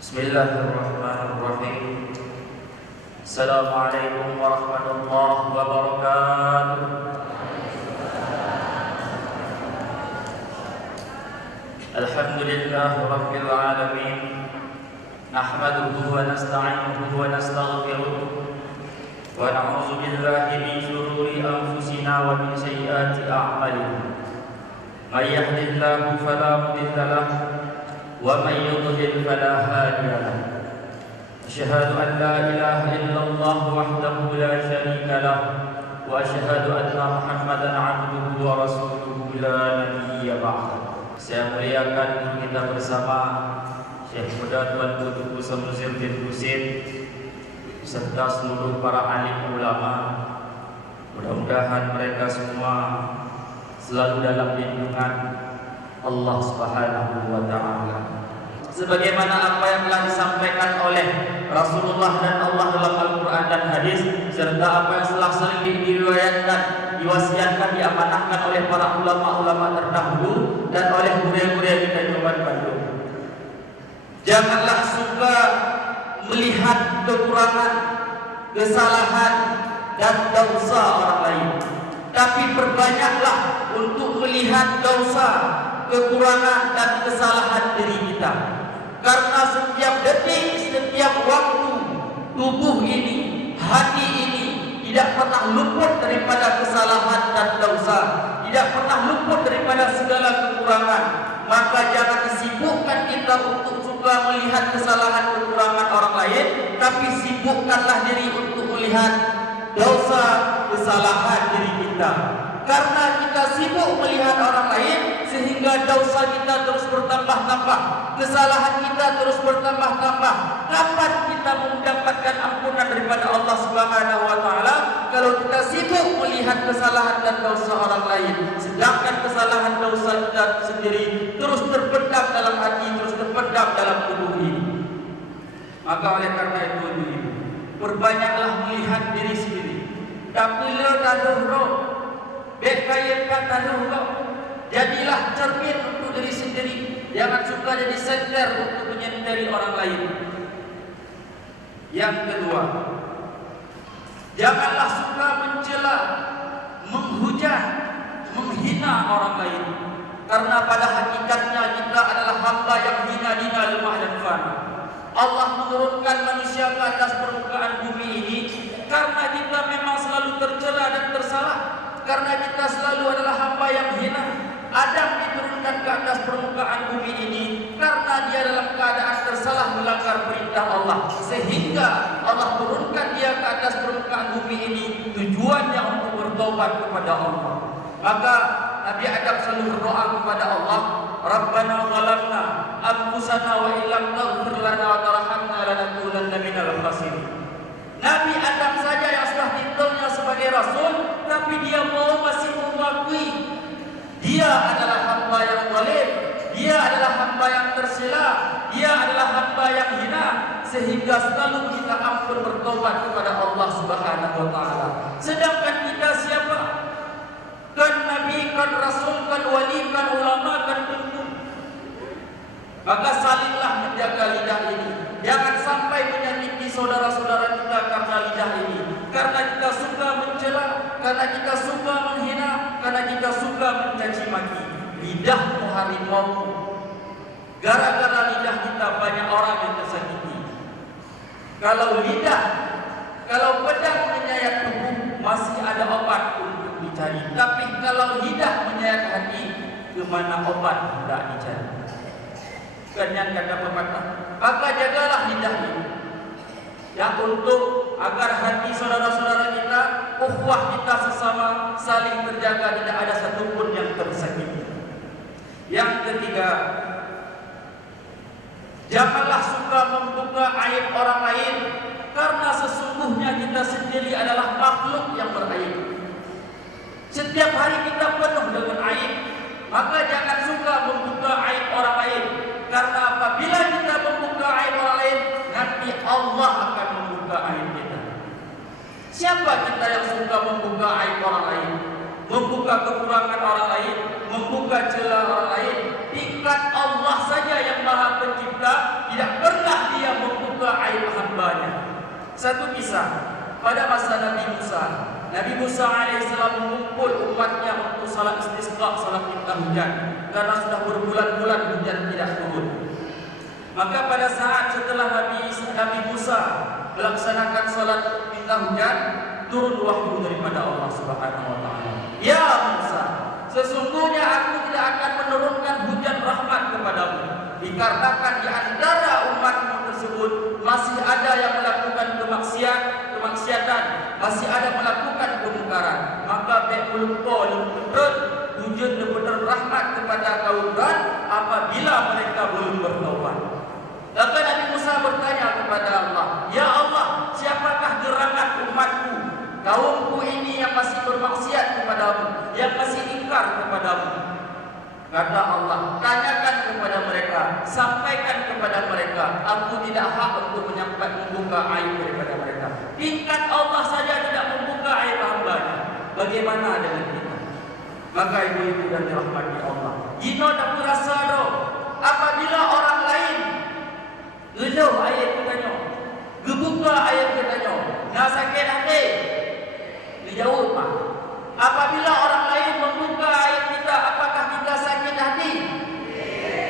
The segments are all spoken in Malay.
Bismillahirrahmanirrahim. Assalamualaikum warahmatullahi wabarakatuh. Alhamdulillahi rabbil alamin. Nahmaduhu wa nasta'inuhu wa nastaghfiruh. Wa na'udzu billahi min shururi anfusina wa min sayyiati a'malina. May yahdihillahu fala mudilla lahu wa may yudlil fala hadiya lahu. Asyhadu an la ilaha illallah wahdahu la syarika lahu wa asyhadu anna Muhammadan 'abduhu wa rasuluhu la nabiyya ba'da. Saya muliakan kita bersama Syekh Muda Tuan Tutup Samsul bin Husin serta seluruh para alim ulama. Mudah-mudahan mereka semua selalu dalam lindungan Allah Subhanahu wa taala. Sebagaimana apa yang telah disampaikan oleh Rasulullah dan Allah dalam Al-Qur'an dan hadis, serta apa yang telah sering diriwayatkan, diwasiatkan, diamanahkan oleh para ulama-ulama terdahulu dan oleh murid-murid kita di Bandung. Janganlah suka melihat kekurangan, kesalahan dan dosa orang lain, tapi perbanyaklah untuk melihat dosa, kekurangan dan kesalahan diri kita. Karena setiap detik, setiap waktu, tubuh ini, hati ini tidak pernah luput daripada kesalahan dan dosa, tidak pernah luput daripada segala kekurangan. Maka jangan disibukkan kita untuk suka melihat kesalahan kekurangan orang lain, tapi sibukkanlah diri untuk melihat dosa, kesalahan diri kita. Karena kita sibuk melihat orang lain, sehingga dosa kita terus bertambah-tambah, kesalahan kita terus bertambah-tambah. Kapan kita mendapatkan ampunan daripada Allah Subhanahu wa taala kalau kita sibuk melihat kesalahan dan dosa orang lain, sedangkan kesalahan dosa kita sendiri terus terpendam dalam hati, terus terpendam dalam tubuh ini. Maka oleh karena itu, perbanyaklah melihat diri sendiri. Tapi le taduh bekayatkan taduh kau. Jadilah cermin untuk diri sendiri. Jangan suka jadi senter untuk menyenteri orang lain. Yang kedua, janganlah suka mencela, menghujat, menghina orang lain. Karena pada hakikatnya kita adalah hamba yang hina-hina, lemah dan fana. Allah menurunkan manusia ke atas permukaan bumi ini karena kita memang selalu tercela dan tersalah. Karena kita selalu adalah hamba yang hina. Adam diturunkan ke atas permukaan bumi ini karena dia dalam keadaan tersalah melanggar perintah Allah, sehingga Allah turunkan dia ke atas permukaan bumi ini tujuannya untuk bertobat kepada Allah. Maka Nabi Adam selalu berdoa kepada Allah, Rabbana zalamna anfusana wa illam taghfir lana wa tarhamna lanakunanna minal khasirin. Nabi Adam saja yang sudah titulnya sebagai rasul, tapi dia masih mengakui dia adalah hamba yang zalim, dia adalah hamba yang tersela, dia adalah hamba yang hina, sehingga selalu minta ampun bertobat kepada Allah Subhanahu wa taala. Sedangkan kita siapa? Kan nabi, kan rasul, kan wali, kan ulama, kan pemimpin. Maka salinglah menjaga lidah ini. Jangan sampai menyakiti saudara-saudara kita karena lidah ini. Karena kita suka mencela, karena kita suka menghina, karena kita suka mencaci maki. Lidahmu harimau. Gara-gara lidah kita banyak orang yang tersakiti. Kalau lidah, kalau pedang menyayat tubuh, masih ada obat untuk dicari. Tapi kalau lidah menyayat hati, kemana obat tidak dicari. Kenyang kata pepatah. Maka jagalah lidah ini, ya, untuk agar hati saudara-saudara kita, ukhuwah kita sesama saling terjaga, tidak ada satupun yang tersakiti. Yang ketiga, janganlah suka membuka aib orang lain, karena sesungguhnya kita sendiri adalah makhluk yang beraib. Setiap hari kita penuh dengan aib, maka jangan suka membuka aib orang lain. Karena apabila kita membuka aib orang lain, nanti Allah akan membuka aib kita. Siapa kita yang suka membuka aib orang lain, membuka kekurangan orang lain, membuka celah orang lain? Tingkat Allah saja yang Maha Pencipta tidak pernah Satu kisah pada masa Nabi Musa. Nabi Musa alaihissalam mengumpul umatnya untuk salat istisqa, salat minta hujan, karena sudah berbulan-bulan hujan tidak turun. Maka pada saat setelah Nabi Musa melaksanakan salat minta hujan, turun wahyu daripada Allah Subhanahu wa taala. Ya Musa, sesungguhnya aku tidak akan menurunkan hujan rahmat kepadamu, dikarenakan di antara umatmu tersebut masih ada yang melakukan kemaksiatan, masih ada melakukan kemungkaran. Maka belupa hujan daripada rahmat kepada kaum Dan apabila mereka belum bertaubat. Maka Nabi Musa bertanya kepada Allah, Ya Allah, siapakah gerangan umatku, kaumku ini yang masih bermaksiat kepadamu, yang masih ingkar kepadamu? Kata Allah, tanyakan kepada mereka, sampaikan kepada mereka, aku tidak hak untuk membuka aib daripada mereka. Tingkat Allah saja tidak membuka aib hamba-Nya, bagaimana dengan kita? Maka ibu-ibu dan dirahmati Allah, Ino tak merasa doh apabila orang lain geluh ayat katanya, gebuka ayat katanya, nak sakit hati, dijawab mah. Apabila orang lain membuka ayat kita, apakah kita sakit hati?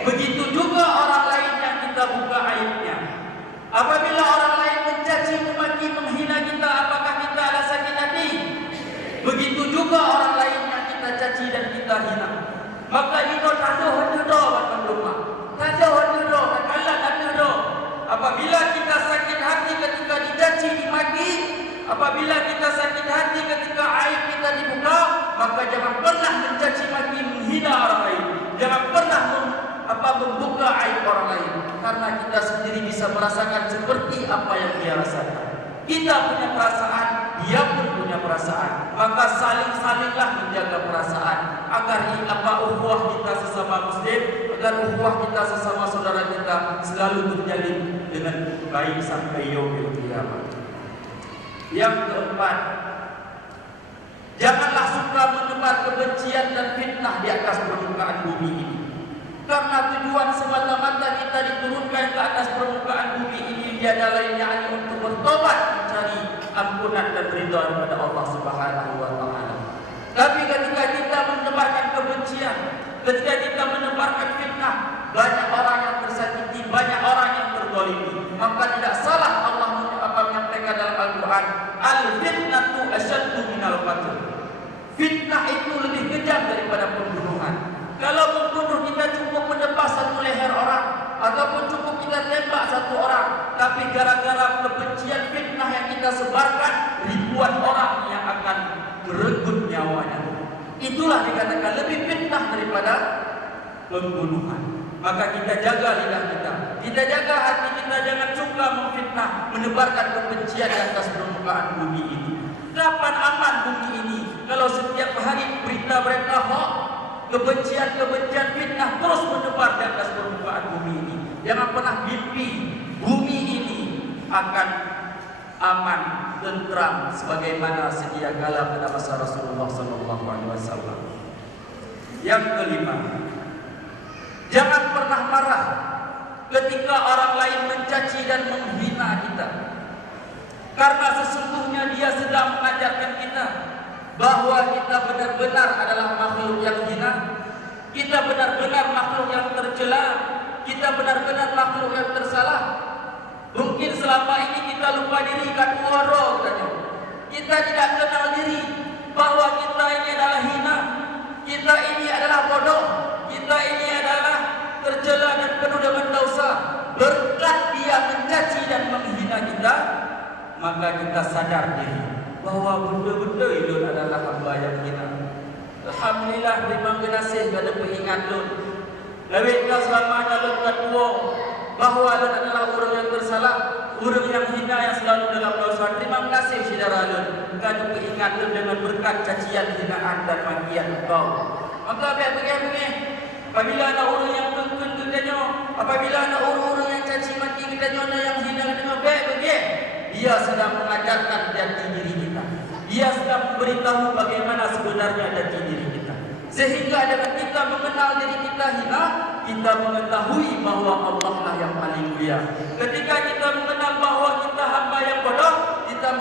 Begitu juga orang lain yang kita buka aibnya. Apabila orang lain mencaci, memaki, menghina kita, apakah kita ada sakit hati? Begitu juga orang lain yang kita caci dan kita hina. Maka itu tanda hadidah batang rumah. Tanda hadidah, takalah hadidah. Apabila kita sakit hati ketika dicaci, dimaki, apabila kita sakit hati ketika aib kita dibuka, maka jangan pernah mencaci maki, menghina orang lain. Jangan pernah membuka aib orang lain, karena kita sendiri bisa merasakan seperti apa yang dia rasakan. Kita punya perasaan, dia pun punya perasaan. Maka saling-salinglah menjaga perasaan agar ukhuwah kita sesama muslim, agar ukhuwah kita sesama saudara kita selalu terjalin dengan baik sampai yaumil qiyamah. Yang keempat, janganlah suka menebar kebencian dan fitnah di atas permukaan bumi ini. Karena tujuan semata-mata kita diturunkan ke atas permukaan bumi ini tiada lain yakni untuk bertobat, mencari ampunan dan ridha daripada Allah Subhanahu wa taala. Tapi ketika kita menebarkan kebencian, ketika kita menebarkan fitnah, banyak orang yang tersakiti, banyak orang yang terzalimi. Maka tidak salah Allah menyampaikan dalam Al-Quran, al-fitnatu asyaddu minal qatl. Fitnah itu lebih kejam daripada pembunuhan. Kalau membunuh kita cukup menebas satu leher orang, ataupun cukup kita tembak satu orang, tapi gara-gara kebencian fitnah yang kita sebarkan, ribuan orang yang akan merenggut nyawanya. Itulah dikatakan lebih fitnah daripada pembunuhan. Maka kita jaga lidah kita jaga hati kita, jangan suka memfitnah, menebarkan kebencian di atas permukaan bumi ini. Kapan aman bumi ini kalau setiap hari berita-berita hoax, kebencian fitnah terus menebar di atas permukaan bumi ini? Jangan pernah mimpi bumi ini akan aman, tentram sebagaimana sedia kala pada masa Rasulullah SAW. Yang kelima, jangan pernah marah ketika orang lain mencaci dan menghina kita, karena sesungguhnya dia sedang mengajarkan kita bahwa kita benar-benar adalah makhluk yang hina, kita benar-benar makhluk yang tercela, kita benar-benar makhluk yang tersalah. Mungkin selama ini kita lupa diri, kita tidak kenal diri bahwa kita ini adalah hina, kita ini adalah bodoh, kita ini adalah tercela dan penuh dengan dosa. Berkat dia mencaci dan menghina kita, maka kita sadar diri bahwa betul-betul itu adalah hamba yang hina. Alhamdulillah, terima kasih kepada pengingat lu. Lebih kau selamanya lu ketua bahwa lu adalah orang yang bersalah, orang yang hina yang selalu dalam dosa. Terima kasih saudara lu, kerana pengingat lu dengan berkat cacian, hinaan dan makian kau. Maka begini, apabila ada orang yang kengkun katanya, apabila ada orang-orang yang caci maki katanya, ada yang hina katanya, begini, dia sedang mengajarkan jati diri kita. Dia sedang memberitahu bagaimana sebenarnya jati diri kita. Sehingga dengan kita mengenal diri kita hina, kita mengetahui bahwa Allah lah yang paling mulia. Ketika kita mengenal bahwa kita hamba yang bodoh,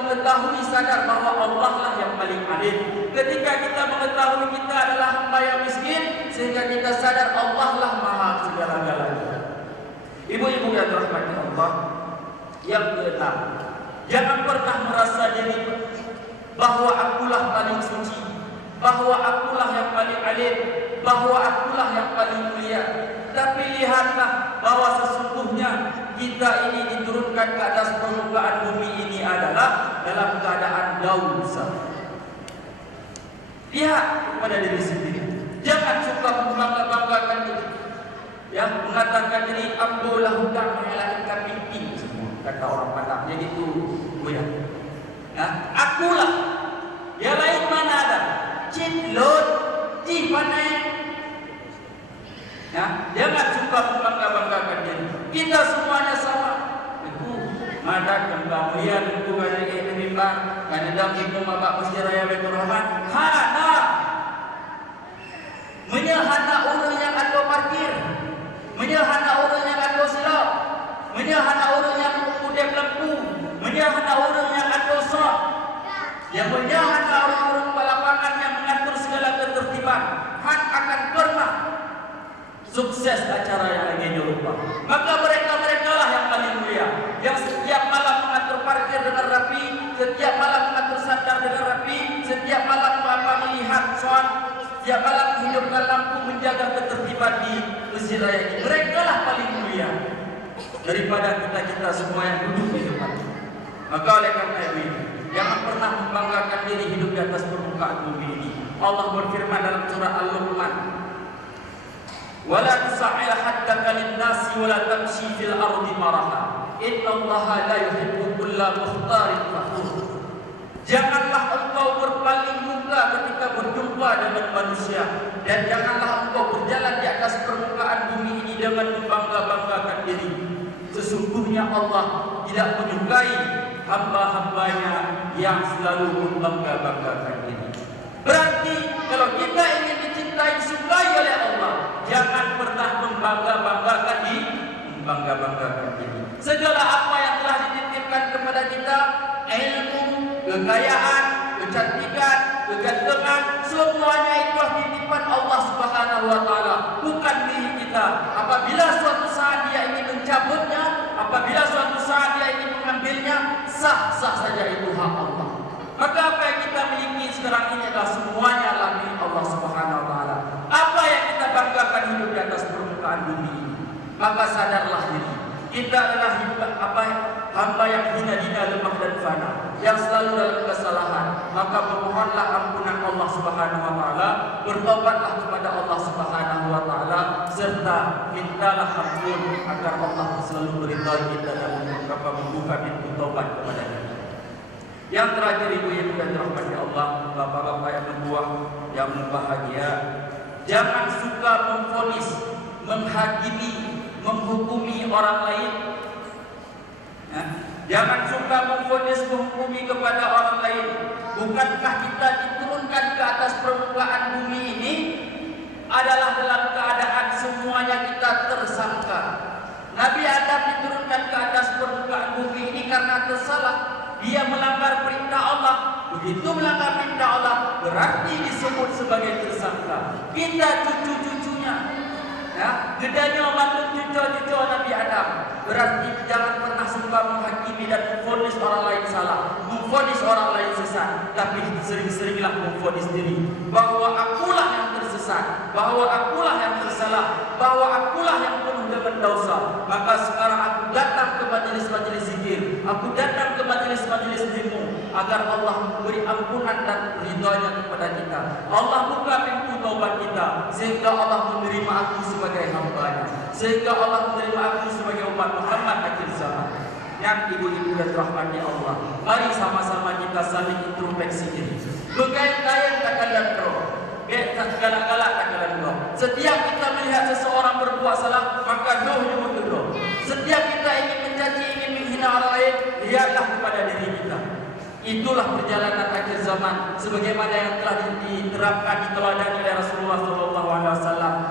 mengetahui sadar bahwa Allah lah yang paling alim. Ketika kita mengetahui kita adalah hamba yang miskin, sehingga kita sadar Allah lah maha segala-galanya. Ibu-ibu yang dirahmati Allah, yang keenam, jangan pernah merasa diri bahwa akulah paling suci, bahwa akulah yang paling alim, bahwa akulah yang paling mulia. Tapi lihatlah bahwa sesungguhnya kita ini diturunkan ke atas permukaan bumi ini adalah dalam keadaan dosa. Lihat kepada diri sendiri. Jangan suka membangga-banggakan diri. Ya, mengatakan diri ambulah hutang melahirkan pimpin semua. Kata orang Padang. Jadi itu ya. Ya, akulah. Yang lain mana ada? Citlot, cipanai. Ya, jangan suka membangga-banggakan diri. Kita semuanya sama. Itu madat yang kemuliaan itu ada di mimbar, ada dalam itu mabak Masjid Raya Baitur Rahman. Hana menyahana orang yang ada parkir, menyahana orang yang ada silap, menyahana orang yang mengudap lampu, menyahana orang yang ada sah, yang menyahana orang-orang lapangan yang mengatur segala ketertiban. Han akan pernah sukses acara yang lagi dilupa. Maka mereka lah yang paling mulia, yang setiap malam mengatur parkir dengan rapi, setiap malam mengatur sandar dengan rapi, setiap malam melihat soal, setiap malam menghidupkan lampu, menjaga ketertiban di Masjid Raya ini. Mereka lah paling mulia daripada kita semua yang duduk di depan. Maka oleh karena itu, jangan pernah membanggakan diri hidup di atas permukaan bumi ini. Allah berfirman dalam surah Al-Luqman, wala tusa'il haddaka lin-nasi wala tamshi fil ardi maraha innallaha la yuhibbu kulla mukhtarin fakhur. Janganlah engkau berpaling muka ketika berjumpa dengan manusia, dan janganlah engkau berjalan di atas permukaan bumi ini dengan membangga-banggakan diri. Sesungguhnya Allah tidak menyukai hamba-hambanya yang selalu membangga-banggakan diri. Berarti kalau kita ingin dicintai, disukai oleh Allah, jangan pernah membangga-banggakan diri. Segala apa yang telah dititipkan kepada kita, ilmu, kekayaan, kecantikan, kegantengan, semuanya itu titipan Allah Subhanahu wa taala, bukan milik kita. Apabila suatu saat dia ingin mencabutnya, apabila suatu saat dia ingin mengambilnya, sah-sah saja itu hak Allah. Maka apa yang kita miliki sekarang ini adalah semuanya adalah milik Allah Subhanahu wa taala. Apa yang kita banggakan hidup di atas permukaan bumi ini? Maka sadarlah diri. Kita adalah hamba yang hina, lemah dan fana, yang selalu dalam kesalahan. Maka bermohonlah ampunan Allah Subhanahu wa taala, bertobatlah kepada Allah Subhanahu wa taala, serta mintalah ampun agar Allah selalu meridai kita dan membuka pintu taubat kepada kita. Yang terakhir, ibu-ibu yang dirahmati Allah, bapak-bapak yang berbuah, yang bahagia, jangan suka memvonis, menghakimi, menghukumi orang lain. Jangan suka memvonis, menghukumi kepada orang lain. Bukankah kita diturunkan ke atas permukaan bumi ini adalah dalam keadaan semuanya kita tersangka? Nabi Adam diturunkan ke atas permukaan bumi ini karena tersalah. Dia melanggar perintah Allah. Begitu melanggar perintah Allah, berarti disebut sebagai tersangka. Kita cucu-cucunya, ya, gedanya mantu cucu-cucu Nabi Adam. Berarti jangan pernah suka menghakimi dan memvonis orang lain salah, memvonis orang lain sesat. Tapi sering-seringlah memvonis diri bahwa akulah yang tersesat, bahwa akulah yang tersalah, bahwa akulah yang penuh dengan dosa. Maka sekarang aku datang ke majelis-majelis zikir, aku datang ke majelis-majelis ilmu, agar Allah memberi ampunan dan ridhonya kepada kita. Allah buka pintu taubat kita, sehingga Allah menerima aku sebagai hamba-Nya, sehingga Allah menerima aku sebagai umat Muhammad akhir zaman. Yang ibu-ibu dan rahmatnya Allah, mari sama-sama kita saling introspeksi diri. Berkait-kait tak kalian roh, galak-galak tak kalian roh. Setiap kita melihat seseorang berbuat salah, maka dohnya berdoa. Setiap kita ingin mencaci, ingin menghina orang lain, lihatlah kepada diri kita. Itulah perjalanan akhir zaman, sebagaimana yang telah diterapkan, diteladani oleh Rasulullah SAW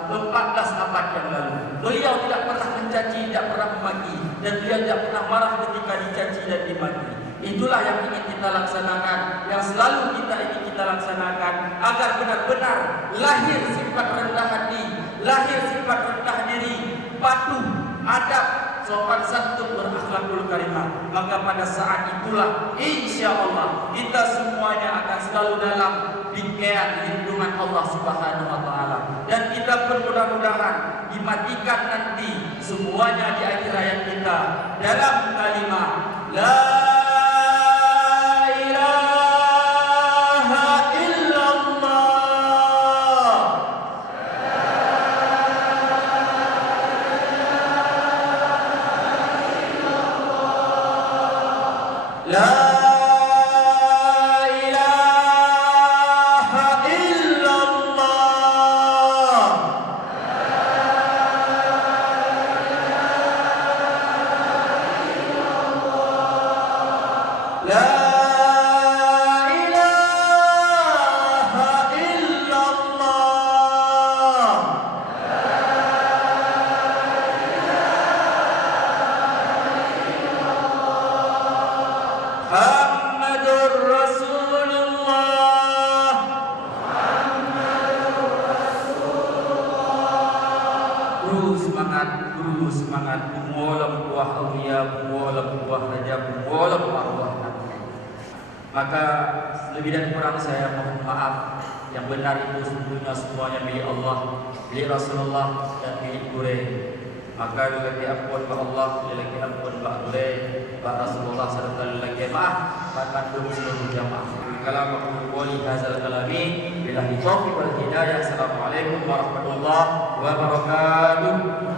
14 abad yang lalu. Beliau tidak pernah mencaci, tidak pernah memaki, dan beliau tidak pernah marah ketika dicaci dan dimaki. Itulah yang ingin kita laksanakan, yang selalu kita ingin kita laksanakan, agar benar-benar lahir sifat rendah hati, lahir sifat rendah diri, patuh, adab, sopan santun, berakhlakul karimah. Maka pada saat itulah insya Allah kita semuanya akan selalu dalam bingkaian lindungan Allah Subhanahu wa taala. Dan kita pun mudah-mudahan dimatikan nanti semuanya di akhir hayat kita dalam kalimat la guru semangat mengolam buah aulia, mengolam buah raja, mengolam buah nabi. Maka lebih dan kurang saya mohon maaf. Yang benar itu sesungguhnya semuanya milik Allah, milik Rasulullah dan milik Qur'an. Maka lagi ampun ba Allah, lagi ampun ba Qur'an, ba Rasulullah serta lagi maaf pada seluruh jamaah. Kalam aku wali hazal kalami billahi taufiq wal hidayah. Assalamualaikum warahmatullahi wabarakatuh.